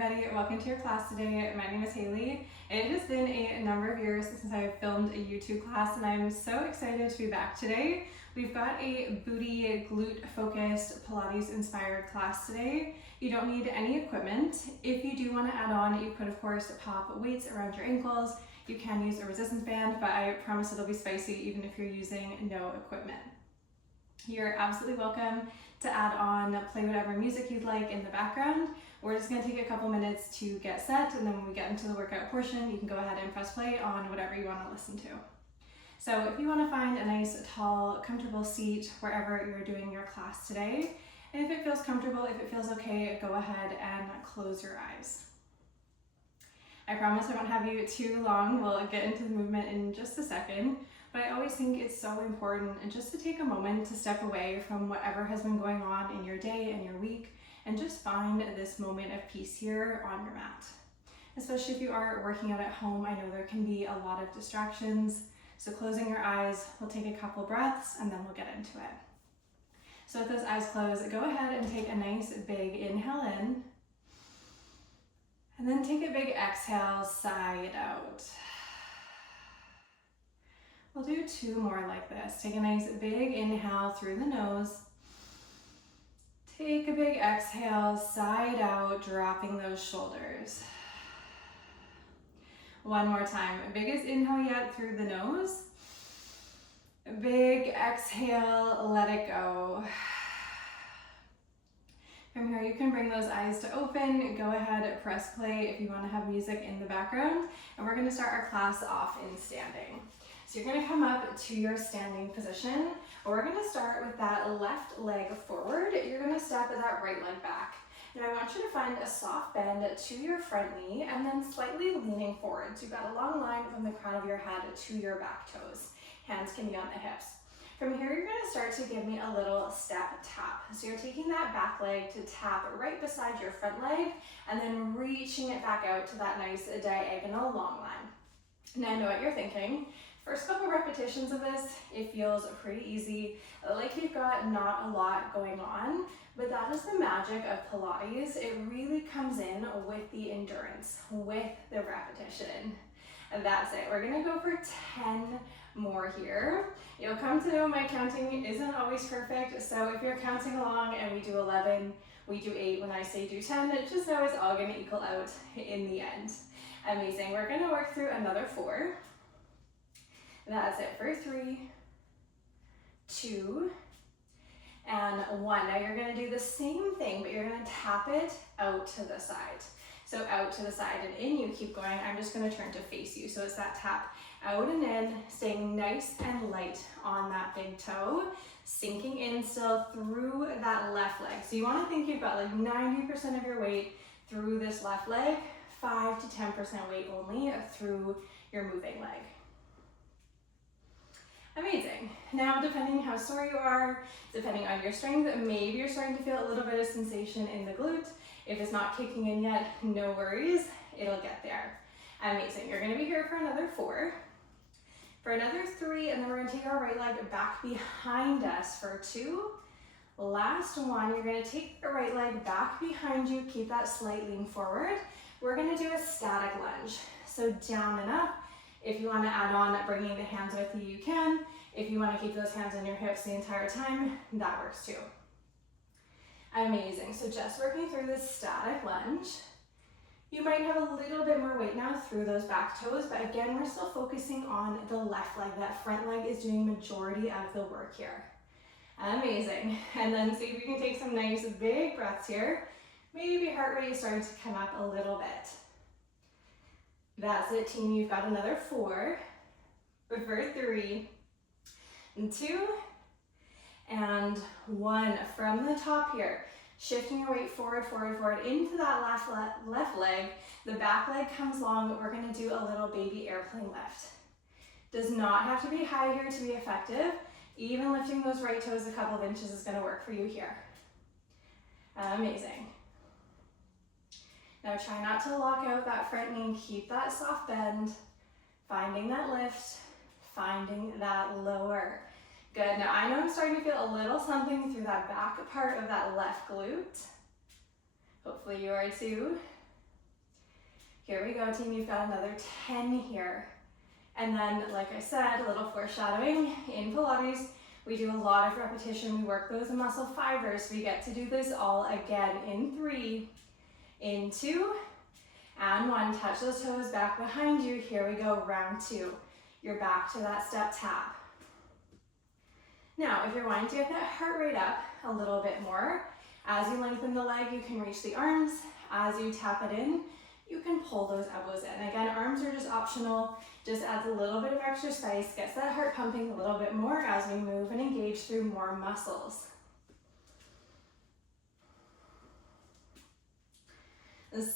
everybody, welcome to your class today. My name is Haley. It has been a number of years since I have filmed a YouTube class and I'm so excited to be back today. We've got a booty glute focused Pilates inspired class today. You don't need any equipment. If you do want to add on, you could of course pop weights around your ankles. You can use a resistance band, but I promise it'll be spicy even if you're using no equipment. You're absolutely welcome to add on, play whatever music you'd like in the background. We're just going to take a couple minutes to get set, and then when we get into the workout portion, you can go ahead and press play on whatever you want to listen to. So if you want to find a nice, tall, comfortable seat wherever you're doing your class today, and if it feels comfortable, if it feels okay, go ahead and close your eyes. I promise I won't have you too long. We'll get into the movement in just a second. But I always think it's so important and just to take a moment to step away from whatever has been going on in your day and your week and just find this moment of peace here on your mat. Especially if you are working out at home, I know there can be a lot of distractions. So closing your eyes, we'll take a couple breaths and then we'll get into it. So with those eyes closed, go ahead and take a nice big inhale in. And then take a big exhale, side out. We'll do two more like this. Take a nice big inhale through the nose. Take a big exhale, side out, dropping those shoulders. One more time. Biggest inhale yet through the nose. Big exhale, let it go. From here, you can bring those eyes to open. Go ahead, press play if you want to have music in the background. And we're going to start our class off in standing. So you're going to come up to your standing position. We're going to start with that left leg forward. You're going to step that right leg back. Now I want you to find a soft bend to your front knee and then slightly leaning forward. So you've got a long line from the crown of your head to your back toes. Hands can be on the hips. From here, you're going to start to give me a little step tap. So you're taking that back leg to tap right beside your front leg and then reaching it back out to that nice diagonal long line. Now I know what you're thinking. First couple repetitions of this, it feels pretty easy, like you've got not a lot going on, but that is the magic of Pilates. It really comes in with the endurance, with the repetition. And that's it. We're gonna go for 10 more here. You'll come to know my counting isn't always perfect, so if you're counting along and we do 11, we do 8 when I say do 10, just know it's all gonna equal out in the end. Amazing. We're gonna work through another 4. That's it for 3, 2, and 1. Now you're going to do the same thing, but you're going to tap it out to the side. So out to the side and in, you keep going. I'm just going to turn to face you. So it's that tap out and in, staying nice and light on that big toe, sinking in still through that left leg. So you want to think you've got like 90% of your weight through this left leg, 5 to 10% weight only through your moving leg. Amazing. Now, depending how sore you are, depending on your strength, maybe you're starting to feel a little bit of sensation in the glute. If it's not kicking in yet, no worries, it'll get there. Amazing. You're going to be here for another 4, for another 3, and then we're going to take our right leg back behind us for 2. Last one, you're going to take the right leg back behind you, keep that slight lean forward. We're going to do a static lunge. So down and up. If you want to add on bringing the hands with you, you can. If you want to keep those hands on your hips the entire time, that works too. Amazing. So just working through this static lunge. You might have a little bit more weight now through those back toes, but again, we're still focusing on the left leg. That front leg is doing majority of the work here. Amazing. And then see if we can take some nice big breaths here. Maybe heart rate is starting to come up a little bit. That's it, team. You've got another 4, for 3, and 2, and 1. From the top here, shifting your weight forward, forward, forward into that left leg. The back leg comes long, but we're going to do a little baby airplane lift. Does not have to be high here to be effective. Even lifting those right toes a couple of inches is going to work for you here. Amazing. Now try not to lock out that front knee, keep that soft bend, finding that lift, finding that lower. Good, now I know I'm starting to feel a little something through that back part of that left glute. Hopefully you are too. Here we go, team. You've got another 10 here. And then, like I said, a little foreshadowing in Pilates, we do a lot of repetition. We work those muscle fibers. We get to do this all again in 3, in 2, and 1. Touch those toes back behind you. Here we go, round 2. You're back to that step tap. Now, if you're wanting to get that heart rate up a little bit more, as you lengthen the leg, you can reach the arms. As you tap it in, you can pull those elbows in. Again, arms are just optional. Just adds a little bit of extra spice, gets that heart pumping a little bit more as we move and engage through more muscles.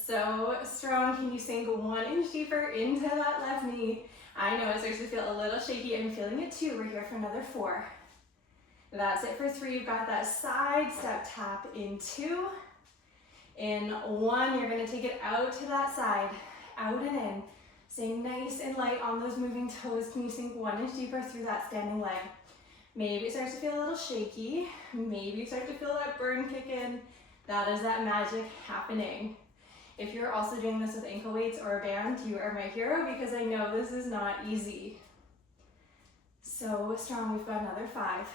So strong. Can you sink 1 inch deeper into that left knee? I know it starts to feel a little shaky. I'm feeling it too. We're here for another 4. That's it for 3. You've got that side step tap in 2. In 1, you're going to take it out to that side, out and in. Staying nice and light on those moving toes. Can you sink 1 inch deeper through that standing leg? Maybe it starts to feel a little shaky. Maybe you start to feel that burn kick in. That is that magic happening. If you're also doing this with ankle weights or a band, you are my hero because I know this is not easy. So strong. We've got another 5.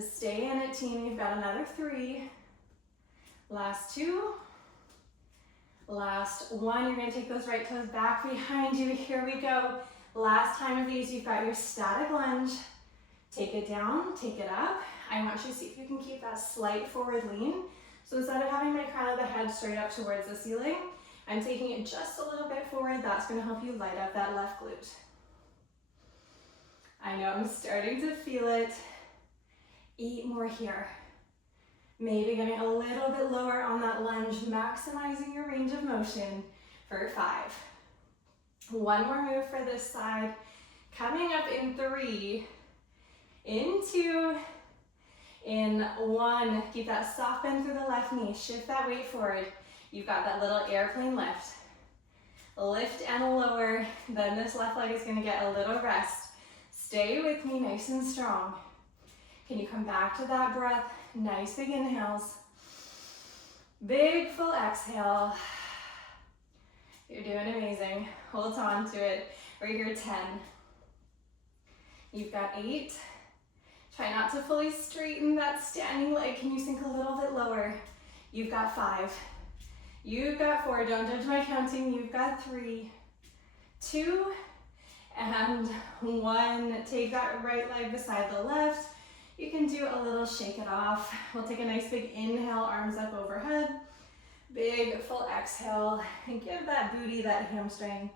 Stay in it, team. You've got another 3. Last 2. Last 1. You're going to take those right toes back behind you. Here we go. Last time of these, you've got your static lunge. Take it down, take it up. I want you to see if you can keep that slight forward lean. So instead of having my crown of the head straight up towards the ceiling, I'm taking it just a little bit forward. That's going to help you light up that left glute. I know I'm starting to feel it. 8 more here. Maybe getting a little bit lower on that lunge, maximizing your range of motion for 5. 1 more move for this side. Coming up in 3, in 2, in 1. Keep that soft bend through the left knee. Shift that weight forward. You've got that little airplane lift. Lift and lower. Then this left leg is going to get a little rest. Stay with me nice and strong. Can you come back to that breath? Nice big inhales. Big full exhale. You're doing amazing. Hold on to it. We're here 10. You've got 8. Try not to fully straighten that standing leg. Can you sink a little bit lower? You've got 5. You've got 4. Don't judge my counting. You've got 3, 2, and 1. Take that right leg beside the left. You can do a little shake it off. We'll take a nice big inhale, arms up overhead. Big full exhale, and give that booty, that hamstring,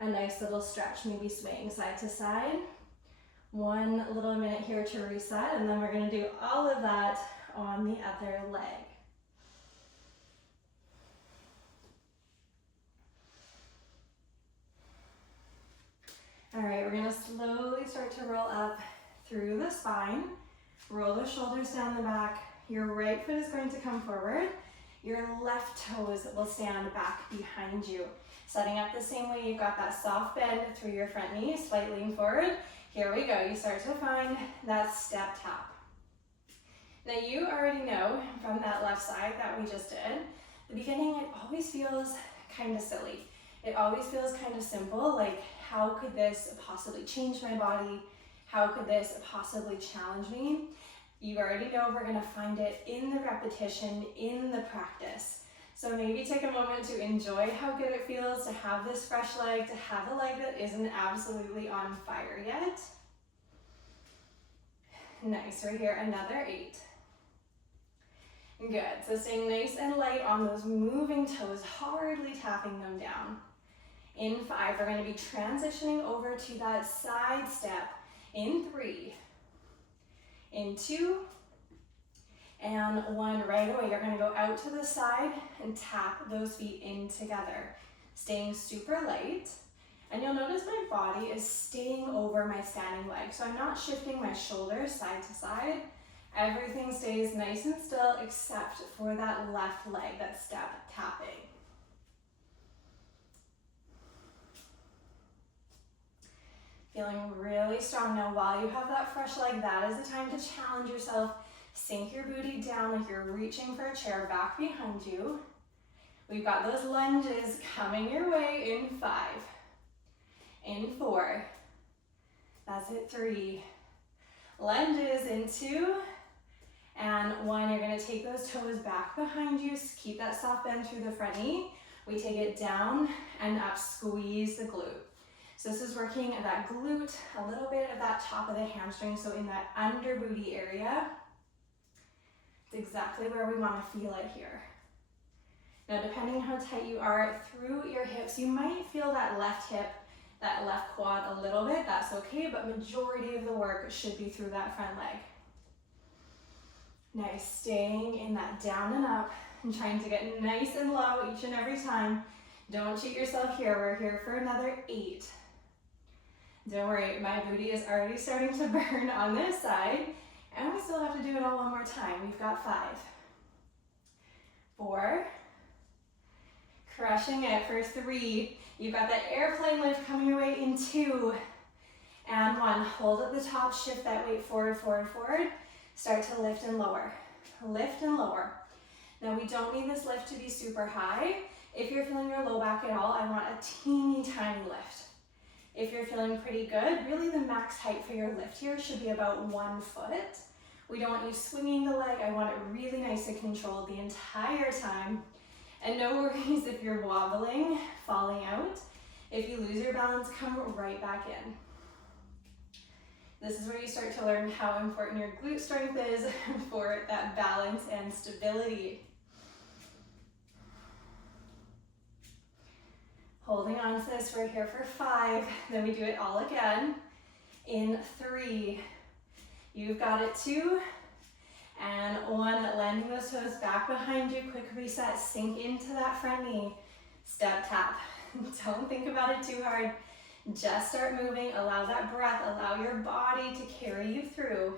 a nice little stretch, maybe swaying side to side. 1 little minute here to reset, and then we're going to do all of that on the other leg. All right, we're going to slowly start to roll up through the spine. Roll the shoulders down the back. Your right foot is going to come forward. Your left toes will stand back behind you. Setting up the same way, you've got that soft bend through your front knee, slight lean forward. Here we go. You start to find that step tap. Now you already know from that left side that we just did, the beginning, it always feels kind of silly. It always feels kind of simple, like how could this possibly change my body? How could this possibly challenge me? You already know we're going to find it in the repetition, in the practice. So maybe take a moment to enjoy how good it feels to have this fresh leg, to have a leg that isn't absolutely on fire yet. Nice, right here, another 8. Good, so staying nice and light on those moving toes, hardly tapping them down. In 5, we're going to be transitioning over to that side step. In 3, in 2, and 1. Right away, you're going to go out to the side and tap those feet in together, staying super light. And you'll notice my body is staying over my standing leg, so I'm not shifting my shoulders side to side. Everything stays nice and still except for that left leg, that step tapping. Feeling really strong now. While you have that fresh leg, that is the time to challenge yourself. Sink your booty down like you're reaching for a chair back behind you. We've got those lunges coming your way in 5, in 4, that's it, 3, lunges in 2, and 1. You're gonna take those toes back behind you, keep that soft bend through the front knee. We take it down and up, squeeze the glute. So this is working that glute, a little bit of that top of the hamstring, so in that under booty area. It's exactly where we want to feel it here. Now, depending how tight you are through your hips, you might feel that left hip, that left quad a little bit. That's okay, but majority of the work should be through that front leg. Nice, staying in that down and up and trying to get nice and low each and every time. Don't cheat yourself here. We're here for another 8. Don't worry, my booty is already starting to burn on this side, and we still have to do it all one more time. We've got 5, 4, crushing it for 3. You've got that airplane lift coming your way in 2, and 1. Hold at the top, shift that weight forward, forward, forward. Start to lift and lower, lift and lower. Now we don't need this lift to be super high. If you're feeling your low back at all, I want a teeny tiny lift. If you're feeling pretty good, really the max height for your lift here should be about 1 foot. We don't want you swinging the leg. I want it really nice and controlled the entire time. And no worries if you're wobbling, falling out. If you lose your balance, come right back in. This is where you start to learn how important your glute strength is for that balance and stability. Holding on to this, we're here for 5, then we do it all again. In 3, you've got it, 2, and 1, landing those toes back behind you, quick reset, sink into that front knee, step tap. Don't think about it too hard, just start moving, allow that breath, allow your body to carry you through.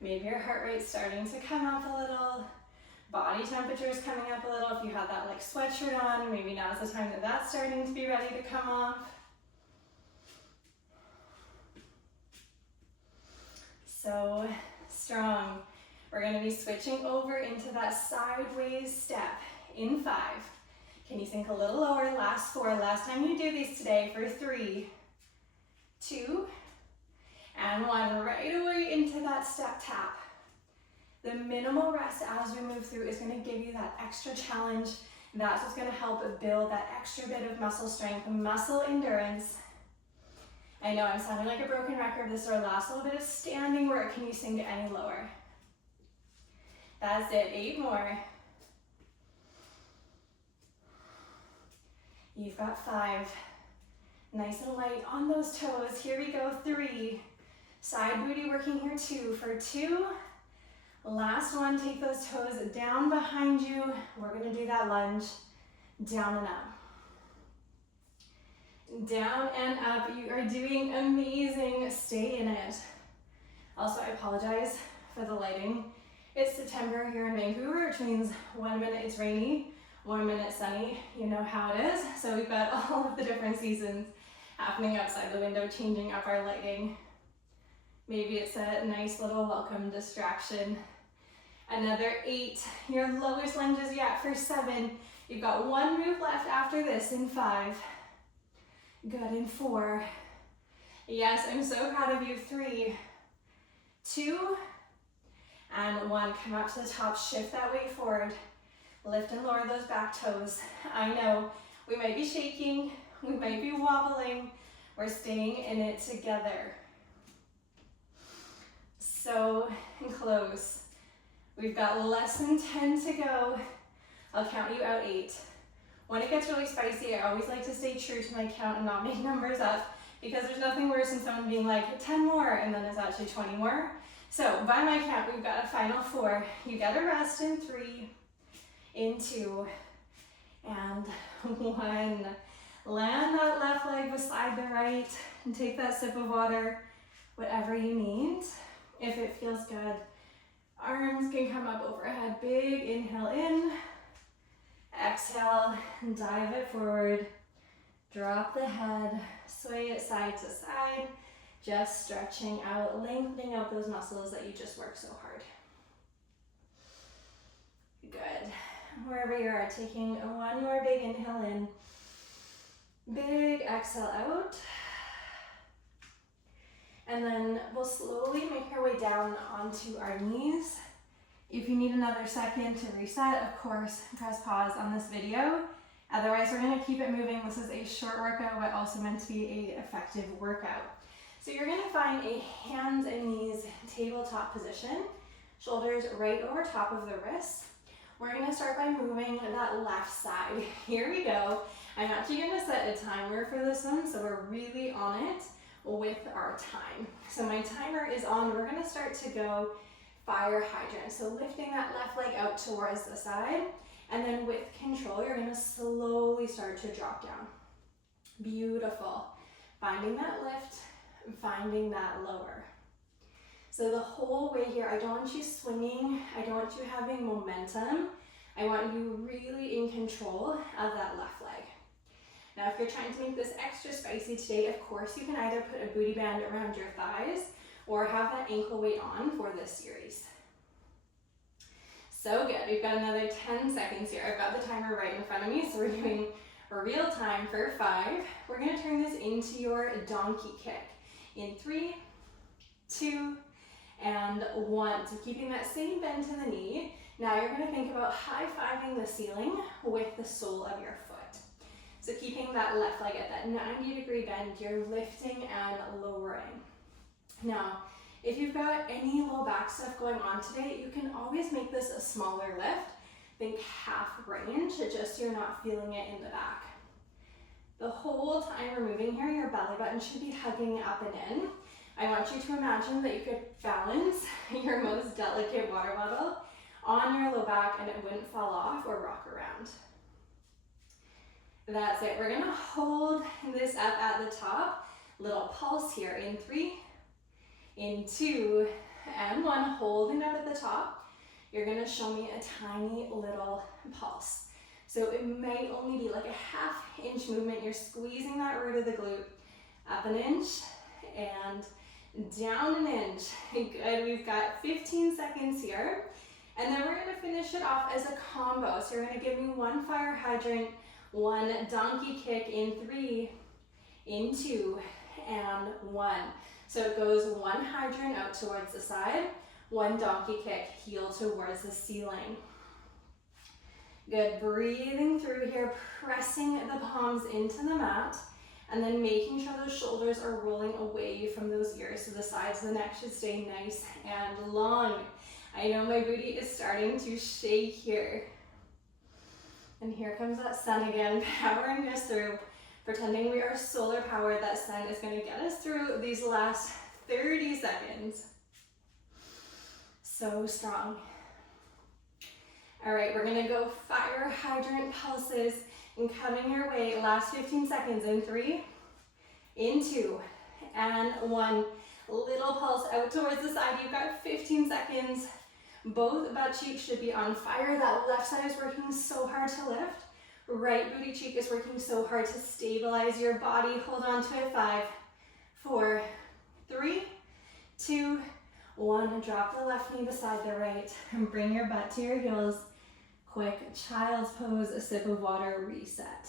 Maybe your heart rate's starting to come up a little. Body temperature is coming up a little. If you have that like sweatshirt on, maybe now's the time that that's starting to be ready to come off. So strong. We're going to be switching over into that sideways step in 5. Can you sink a little lower? Last 4. Last time you do these today for 3, 2, and 1. Right away into that step tap. The minimal rest as we move through is going to give you that extra challenge. That's what's going to help build that extra bit of muscle strength, muscle endurance. I know I'm sounding like a broken record. This is our last little bit of standing work. Can you sink any lower? That's it. 8 more. You've got 5. Nice and light on those toes. Here we go. 3. Side booty working here. 2 for 2. Last one, take those toes down behind you. We're gonna do that lunge, down and up. Down and up, you are doing amazing, stay in it. Also, I apologize for the lighting. It's September here in Vancouver, which means 1 minute it's rainy, 1 minute sunny, you know how it is. So we've got all of the different seasons happening outside the window, changing up our lighting. Maybe it's a nice little welcome distraction. Another 8, your lowest lunges yet for 7. You've got 1 move left after this in 5. Good, in 4. Yes, I'm so proud of you. 3, 2, and 1. Come up to the top, shift that weight forward. Lift and lower those back toes. I know, we might be shaking, we might be wobbling. We're staying in it together. So close. We've got less than 10 to go. I'll count you out 8. When it gets really spicy, I always like to stay true to my count and not make numbers up, because there's nothing worse than someone being like 10 more and then it's actually 20 more. So by my count, we've got a final 4. You get a rest in 3, in 2, and 1. Land that left leg beside the right and take that sip of water, whatever you need. If it feels good, arms can come up overhead, big inhale in, exhale, dive it forward, drop the head, sway it side to side, just stretching out, lengthening out those muscles that you just worked so hard. wherever you are, taking one more big inhale in, big exhale out. And then we'll slowly make our way down onto our knees. If you need another second to reset, of course, press pause on this video. Otherwise, we're gonna keep it moving. This is a short workout, but also meant to be an effective workout. So you're gonna find a hands and knees tabletop position, shoulders right over top of the wrists. We're gonna start by moving that left side. Here we go. I'm actually gonna set a timer for this one, so we're really on it with our time. So my timer is on. We're gonna start to go fire hydrant. So lifting that left leg out towards the side, and then with control, you're gonna slowly start to drop down. Beautiful. Finding that lift, finding that lower. So the whole way here, I don't want you swinging, I don't want you having momentum. I want you really in control of that left leg. Now, if you're trying to make this extra spicy today, of course, you can either put a booty band around your thighs or have that ankle weight on for this series. So good. We've got another 10 seconds here. I've got the timer right in front of me, so we're doing a real time for 5. We're going to turn this into your donkey kick in 3, 2, and 1. So keeping that same bend to the knee. Now you're going to think about high-fiving the ceiling with the sole of your foot. So keeping that left leg at that 90-degree bend, you're lifting and lowering. Now, if you've got any low back stuff going on today, you can always make this a smaller lift. Think half range, just so you're not feeling it in the back. The whole time we're moving here, your belly button should be hugging up and in. I want you to imagine that you could balance your most delicate water bottle on your low back and it wouldn't fall off or rock around. That's it. We're gonna hold this up at the top. Little pulse here in 3, in 2, and 1. Holding up at the top. You're gonna show me a tiny little pulse. So it might only be like a ½ inch movement. You're squeezing that root of the glute. Up an inch and down an inch. Good. We've got 15 seconds here. And then we're gonna finish it off as a combo. So you're gonna give me 1 fire hydrant, 1 donkey kick in 3, in 2, and 1. So it goes 1 hydrant out towards the side, 1 donkey kick, heel towards the ceiling. Good, breathing through here, pressing the palms into the mat, and then making sure those shoulders are rolling away from those ears to the sides. The neck should stay nice and long. I know my booty is starting to shake here. And here comes that sun again, powering us through, pretending we are solar powered. That sun is going to get us through these last 30 seconds. So strong. All right, we're going to go fire hydrant pulses and coming your way. Last 15 seconds in 3, in 2, and 1. Little pulse out towards the side. You've got 15 seconds. Both butt cheeks should be on fire. That left side is working so hard to lift. Right booty cheek is working so hard to stabilize your body. Hold on to it. 5, 4, 3, 2, 1. Drop the left knee beside the right and bring your butt to your heels. Quick child's pose, a sip of water, reset.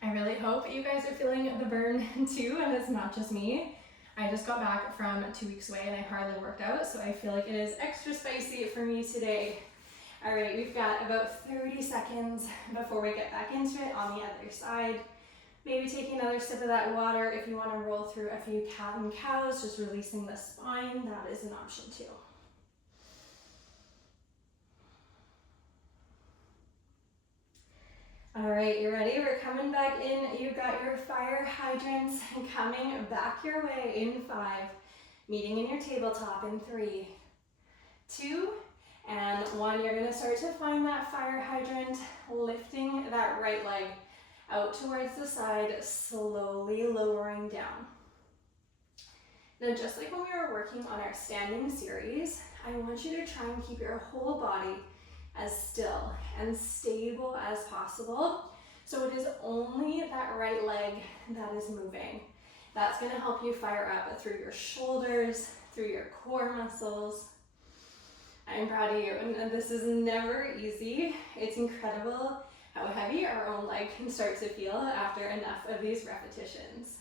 I really hope you guys are feeling the burn too, and it's not just me. I just got back from 2 weeks away and I hardly worked out, so I feel like it is extra spicy for me today. All right, we've got about 30 seconds before we get back into it on the other side. Maybe taking another sip of that water. If you want to roll through a few cat and cows, just releasing the spine, that is an option too. All right, you ready? We're coming back in. You've got your fire hydrants and coming back your way in 5, meeting in your tabletop in 3, 2, and 1. You're gonna start to find that fire hydrant, lifting that right leg out towards the side, slowly lowering down. Now, just like when we were working on our standing series, I want you to try and keep your whole body as still and stable as possible. So it is only that right leg that is moving. That's gonna help you fire up through your shoulders, through your core muscles. I'm proud of you, and this is never easy. It's incredible how heavy our own leg can start to feel after enough of these repetitions.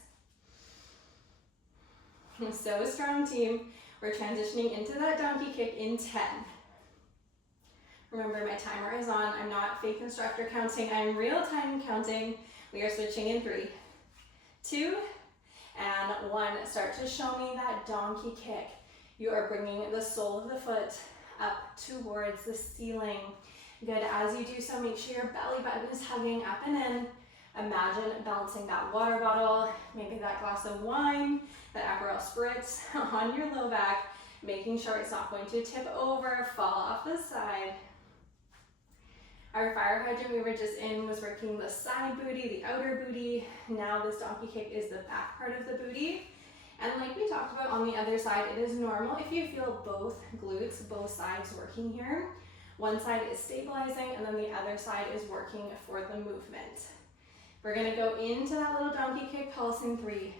So strong, team. We're transitioning into that donkey kick in 10. Remember, my timer is on. I'm not fake instructor counting. I'm real time counting. We are switching in 3, 2, and 1. Start to show me that donkey kick. You are bringing the sole of the foot up towards the ceiling. Good. As you do so, make sure your belly button is hugging up and in. Imagine balancing that water bottle, maybe that glass of wine, that Aperol spritz on your low back, making sure it's not going to tip over, fall off the side. Our fire hydrant we were just in was working the side booty, the outer booty. Now this donkey kick is the back part of the booty. And like we talked about on the other side, it is normal if you feel both glutes, both sides working here. One side is stabilizing and then the other side is working for the movement. We're gonna go into that little donkey kick pulse in 3,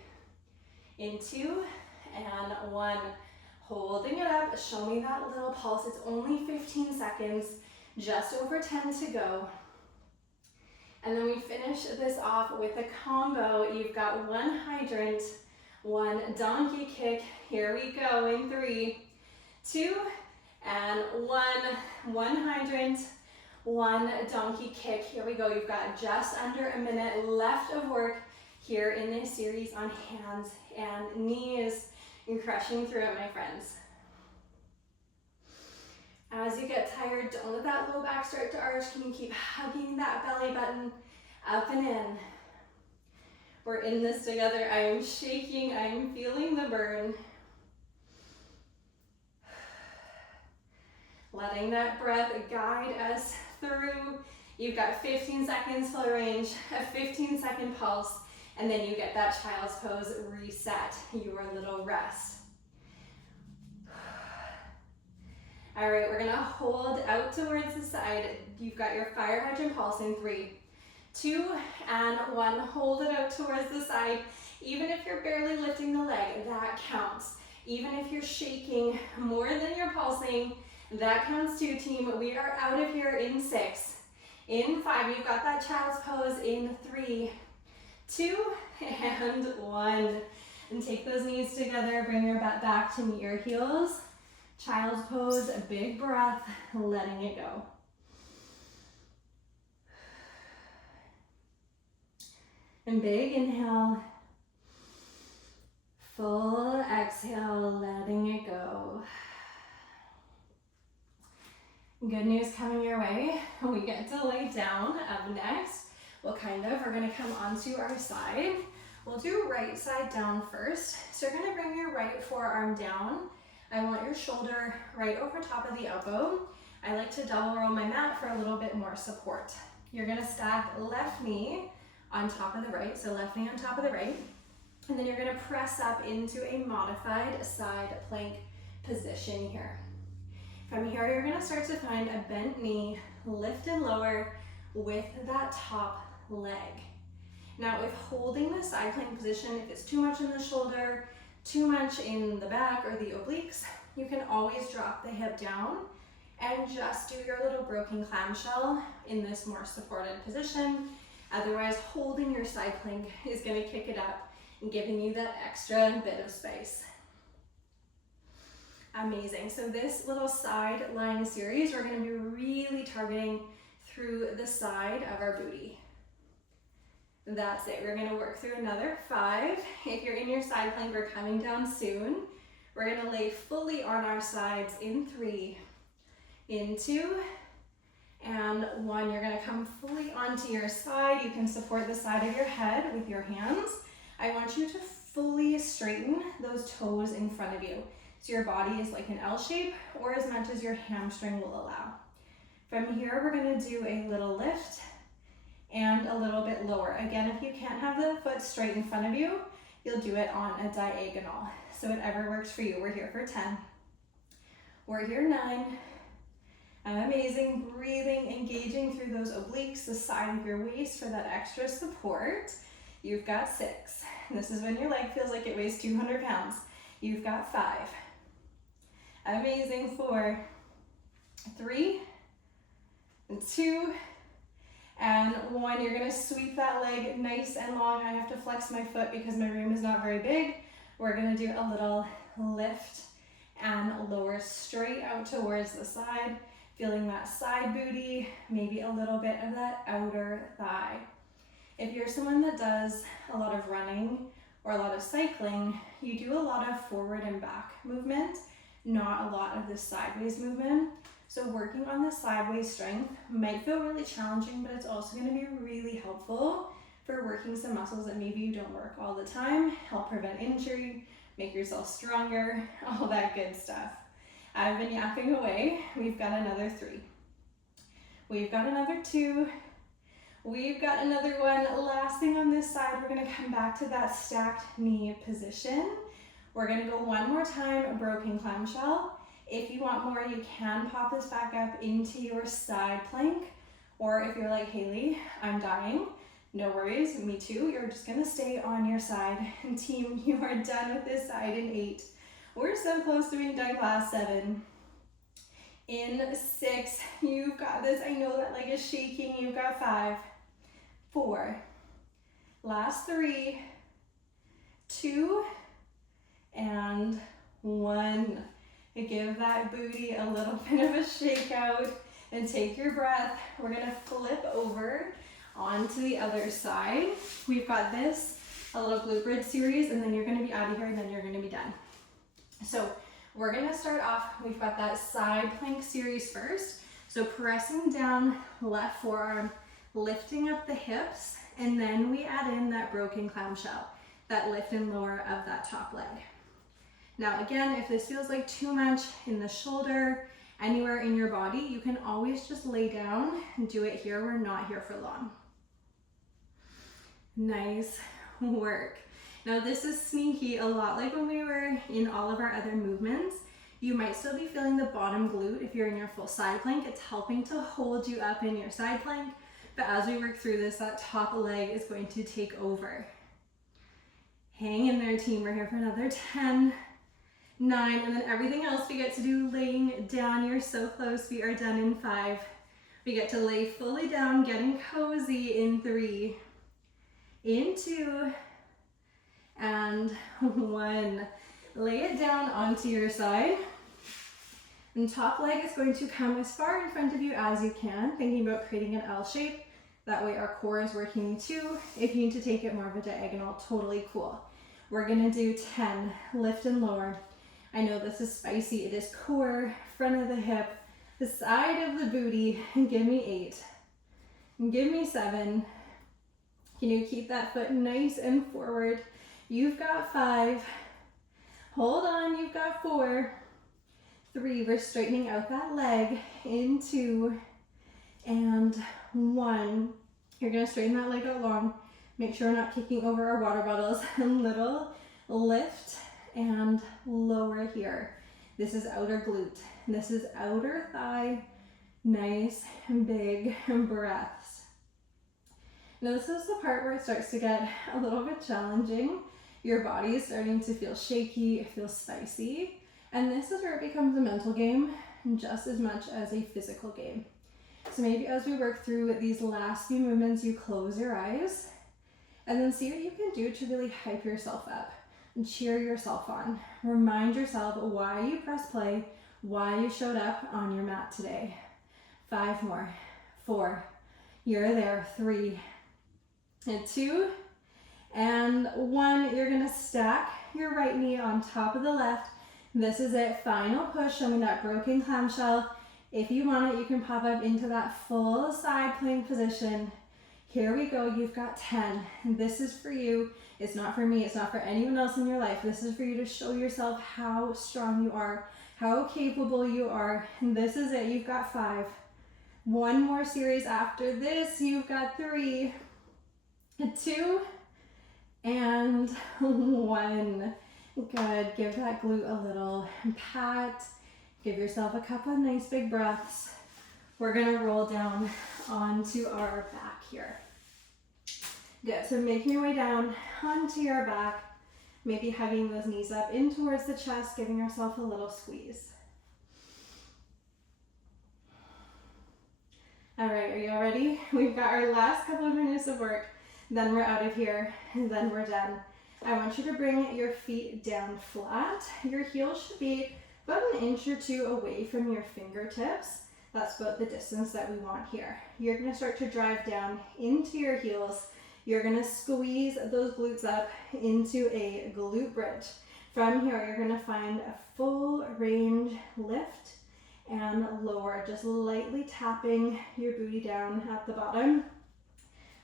in 2, and 1. Holding it up, show me that little pulse. It's only 15 seconds, just over 10 to go. And then we finish this off with a combo. You've got 1 hydrant, 1 donkey kick. Here we go in 3, 2, and 1. 1 hydrant, 1 donkey kick. Here we go. You've got just under a minute left of work here in this series on hands and knees. You're crushing through it, my friends. As you get tired, don't let that low back start to arch. Can you keep hugging that belly button up and in? We're in this together. I am shaking. I am feeling the burn. Letting that breath guide us through. You've got 15 seconds full range, a 15-second pulse, and then you get that child's pose reset, your little rest. All right, we're gonna hold out towards the side. You've got your fire hydrant pulse in 3, 2, and 1. Hold it out towards the side. Even if you're barely lifting the leg, that counts. Even if you're shaking more than you're pulsing, that counts too, team. We are out of here in 6, in 5. You've got that child's pose in 3, 2, and 1. And take those knees together. Bring your butt back to meet your heels. Child's pose, a big breath, letting it go. And big inhale. Full exhale, letting it go. Good news coming your way. We get to lay down. Up next, we're gonna come onto our side. We'll do right side down first. So you're gonna bring your right forearm down. I want your shoulder right over top of the elbow. I like to double roll my mat for a little bit more support. You're gonna stack left knee on top of the right, so left knee on top of the right. And then you're gonna press up into a modified side plank position here. From here, you're gonna start to find a bent knee, lift and lower with that top leg. Now, if holding the side plank position, if it's too much in the shoulder, too much in the back or the obliques, you can always drop the hip down and just do your little broken clamshell in this more supported position. Otherwise, holding your side plank is gonna kick it up and giving you that extra bit of space. Amazing. So this little side lying series, we're gonna be really targeting through the side of our booty. That's it. We're gonna work through another 5. If you're in your side plank, we're coming down soon. We're gonna lay fully on our sides in 3, in 2, and 1. You're gonna come fully onto your side. You can support the side of your head with your hands. I want you to fully straighten those toes in front of you. So your body is like an L shape or as much as your hamstring will allow. From here, we're gonna do a little lift and a little bit lower. Again, if you can't have the foot straight in front of you, you'll do it on a diagonal. So whatever works for you. We're here for 10. We're here 9. Amazing. Breathing, engaging through those obliques, the side of your waist for that extra support. You've got 6. This is when your leg feels like it weighs 200 pounds. You've got 5. Amazing. 4, 3, 2, and 1. You're gonna sweep that leg nice and long. I have to flex my foot because my room is not very big. We're gonna do a little lift and lower straight out towards the side, feeling that side booty, maybe a little bit of that outer thigh. If you're someone that does a lot of running or a lot of cycling, you do a lot of forward and back movement, not a lot of this sideways movement. So working on the sideways strength might feel really challenging, but it's also going to be really helpful for working some muscles that maybe you don't work all the time, help prevent injury, make yourself stronger, all that good stuff. I've been yapping away. We've got another 3. We've got another 2. We've got another 1. Last thing on this side, we're gonna come back to that stacked knee position. We're gonna go one more time, broken clamshell. If you want more, you can pop this back up into your side plank, or if you're like, Hailey, I'm dying, no worries, me too. You're just gonna stay on your side. And team, you are done with this side in 8. We're so close to being done, class. 7. In 6, you've got this. I know that leg is shaking. You've got 5, 4, last 3, 2, and 1. Give that booty a little bit of a shake out and take your breath. We're gonna flip over onto the other side. We've got this, a little glute bridge series, and then you're gonna be out of here and then you're gonna be done. So we're gonna start off, we've got that side plank series first. So pressing down, left forearm, lifting up the hips, and then we add in that broken clamshell, that lift and lower of that top leg. Now again, if this feels like too much in the shoulder, anywhere in your body, you can always just lay down and do it here. We're not here for long. Nice work. Now this is sneaky, a lot like when we were in all of our other movements. You might still be feeling the bottom glute if you're in your full side plank. It's helping to hold you up in your side plank. But as we work through this, that top leg is going to take over. Hang in there, team. We're here for another 10, 9, and then everything else we get to do laying down. You're so close. We are done in 5. We get to lay fully down, getting cozy in 3, in 2, and 1. Lay it down onto your side. And top leg is going to come as far in front of you as you can, thinking about creating an L shape. That way our core is working too. If you need to take it more of a diagonal, totally cool. We're gonna do 10, lift and lower. I know this is spicy. It is core, front of the hip, the side of the booty, and give me 8. And give me 7. Can you keep that foot nice and forward? You've got 5. Hold on, you've got 4. 3, we're straightening out that leg in 2, and 1. You're gonna straighten that leg out long. Make sure we're not kicking over our water bottles. And little lift and lower here. This is outer glute. This is outer thigh. Nice and big breaths. Now this is the part where it starts to get a little bit challenging. Your body is starting to feel shaky, it feels spicy. And this is where it becomes a mental game just as much as a physical game. So maybe as we work through these last few movements, you close your eyes and then see what you can do to really hype yourself up and cheer yourself on. Remind yourself why you press play, why you showed up on your mat today. 5 more, 4, you're there, 3, and 2, and 1. You're gonna stack your right knee on top of the left. This is it, final push, showing that broken clamshell. If you want it, you can pop up into that full side plank position. Here we go, you've got 10. This is for you. It's not for me, it's not for anyone else in your life. This is for you to show yourself how strong you are, how capable you are. And this is it, you've got 5. 1 more series after this, you've got 3, 2, and 1. Good, give that glute a little pat. Give yourself a couple of nice big breaths. We're gonna roll down onto our back here. Good, so making your way down onto your back, maybe hugging those knees up in towards the chest, giving yourself a little squeeze. All right, are you all ready? We've got our last couple of minutes of work, then we're out of here, and then we're done. I want you to bring your feet down flat. Your heels should be about an inch or two away from your fingertips. That's about the distance that we want here. You're gonna start to drive down into your heels. You're gonna squeeze those glutes up into a glute bridge. From here, you're gonna find a full range lift and lower, just lightly tapping your booty down at the bottom.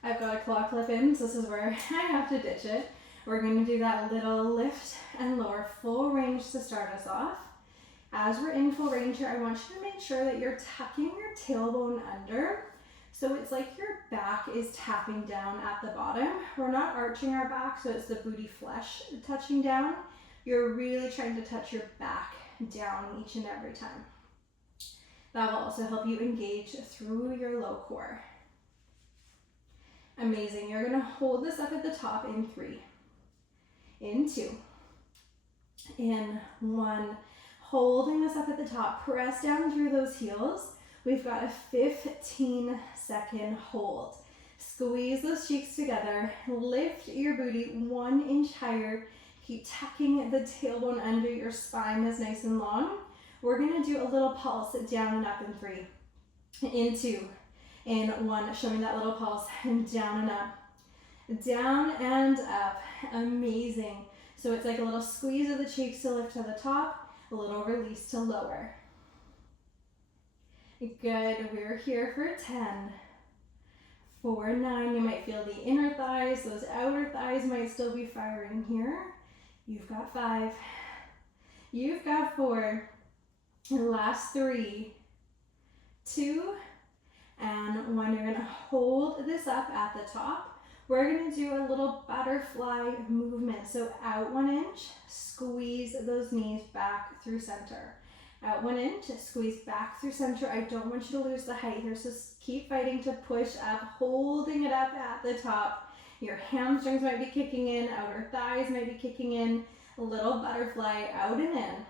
I've got a claw clip in, so this is where I have to ditch it. We're going to do that little lift and lower, full range to start us off. As we're in full range here, I want you to make sure that you're tucking your tailbone under. So it's like your back is tapping down at the bottom. We're not arching our back, so it's the booty flesh touching down. You're really trying to touch your back down each and every time. That will also help you engage through your low core. Amazing. You're going to hold this up at the top in 3, in 2, in 1. Holding this up at the top. Press down through those heels. We've got a 15-second hold. Squeeze those cheeks together. Lift your booty 1 inch higher. Keep tucking the tailbone under. Your spine is nice and long. We're going to do a little pulse down and up in 3, in 2, in 1. Show me that little pulse, and down and up, down and up. Amazing. So it's like a little squeeze of the cheeks to lift to the top, a little release to lower. Good. We're here for 10, 4, 9. You might feel the inner thighs. Those outer thighs might still be firing here. You've got 5. You've got 4. Last 3, 2, and 1. You're going to hold this up at the top. We're going to do a little butterfly movement. So out 1 inch, squeeze those knees back through center. Out 1 inch, squeeze back through center. I don't want you to lose the height here, so keep fighting to push up, holding it up at the top. Your hamstrings might be kicking in, outer thighs might be kicking in. A little butterfly out and in.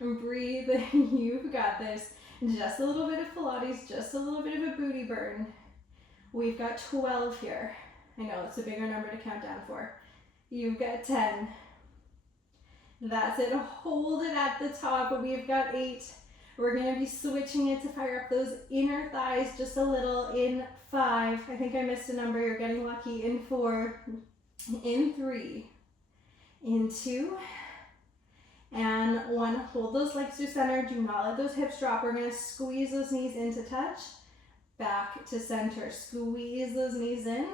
And breathe. You've got this. Just a little bit of Pilates, just a little bit of a booty burn. We've got 12 here. I know it's a bigger number to count down for. You've got 10. That's it. Hold it at the top. We've got 8. We're going to be switching it to fire up those inner thighs just a little in 5. I think I missed a number. You're getting lucky. In 4, in 3, in 2, and 1. Hold those legs through center. Do not let those hips drop. We're going to squeeze those knees into touch. Back to center. Squeeze those knees in.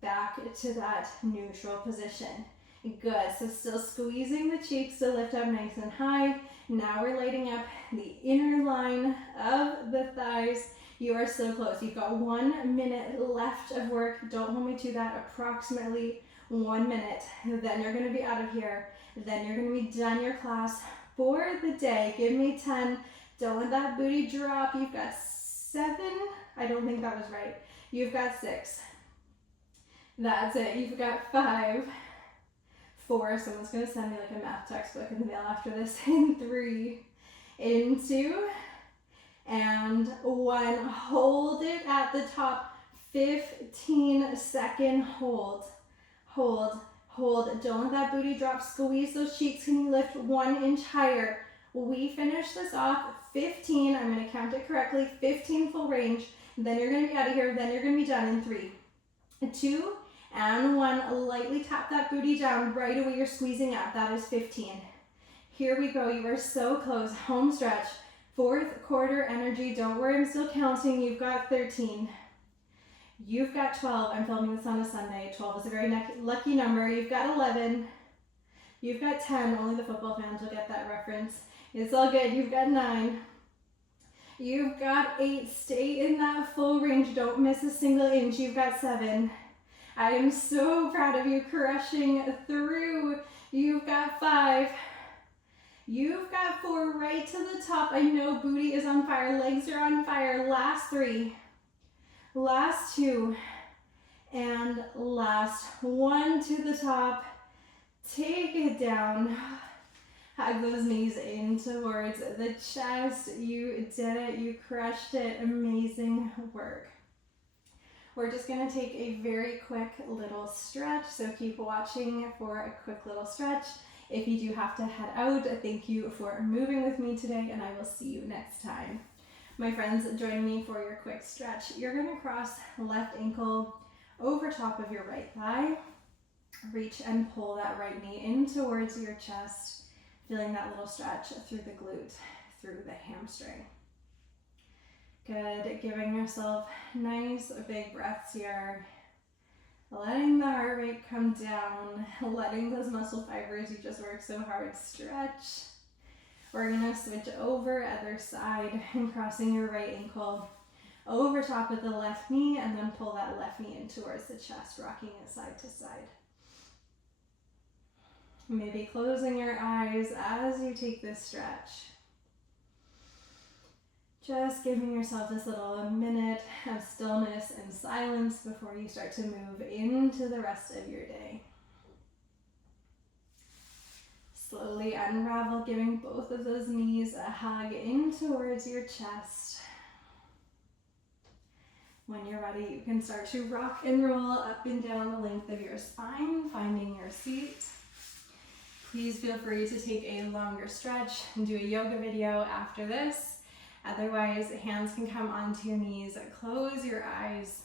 Back to that neutral position. Good. So still squeezing the cheeks to lift up nice and high. Now we're lighting up the inner line of the thighs. You are so close. You've got 1 minute left of work. Don't hold me to that. Approximately 1 minute. Then you're going to be out of here. Then you're going to be done your class for the day. Give me 10. Don't let that booty drop. You've got 7. I don't think that was right. You've got 6. That's it. You've got 5, 4. Someone's going to send me like a math textbook in the mail after this. In 3, in 2, and 1. Hold it at the top. 15-second hold. Hold. Hold. Don't let that booty drop. Squeeze those cheeks. Can you lift 1 inch higher? We finish this off 15. I'm going to count it correctly. 15 full range. Then you're going to be out of here. Then you're going to be done in 3, 2, and 1. Lightly tap that booty down. Right away you're squeezing up. That is 15. Here we go. You are so close. Home stretch. 4th quarter energy. Don't worry, I'm still counting. You've got 13. You've got 12. I'm filming this on a Sunday. 12 is a very lucky number. You've got 11. You've got 10. Only the football fans will get that reference. It's all good. You've got 9. You've got 8. Stay in that full range. Don't miss a single inch. You've got 7. I am so proud of you, crushing through. You've got 5. You've got 4, right to the top. I know booty is on fire. Legs are on fire. Last 3. Last 2. And last, one to the top. Take it down. Hug those knees in towards the chest. You did it. You crushed it. Amazing work. We're just going to take a very quick little stretch. So keep watching for a quick little stretch. If you do have to head out, thank you for moving with me today, and I will see you next time. My friends, join me for your quick stretch. You're going to cross left ankle over top of your right thigh. Reach and pull that right knee in towards your chest, feeling that little stretch through the glute, through the hamstring. Good, giving yourself nice big breaths here. Letting the heart rate come down, letting those muscle fibers you just worked so hard stretch. We're gonna switch over other side and crossing your right ankle over top of the left knee, and then pull that left knee in towards the chest, rocking it side to side. Maybe closing your eyes as you take this stretch. Just giving yourself this little minute of stillness and silence before you start to move into the rest of your day. Slowly unravel, giving both of those knees a hug in towards your chest. When you're ready, you can start to rock and roll up and down the length of your spine, finding your seat. Please feel free to take a longer stretch and do a yoga video after this. Otherwise, hands can come onto your knees. Close your eyes.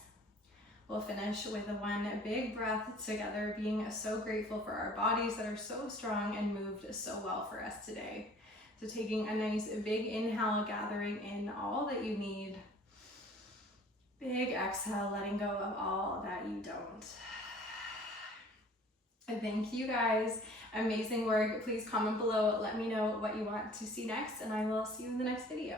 We'll finish with one big breath together, being so grateful for our bodies that are so strong and moved so well for us today. So taking a nice big inhale, gathering in all that you need. Big exhale, letting go of all that you don't. Thank you guys. Amazing work. Please comment below. Let me know what you want to see next, and I will see you in the next video.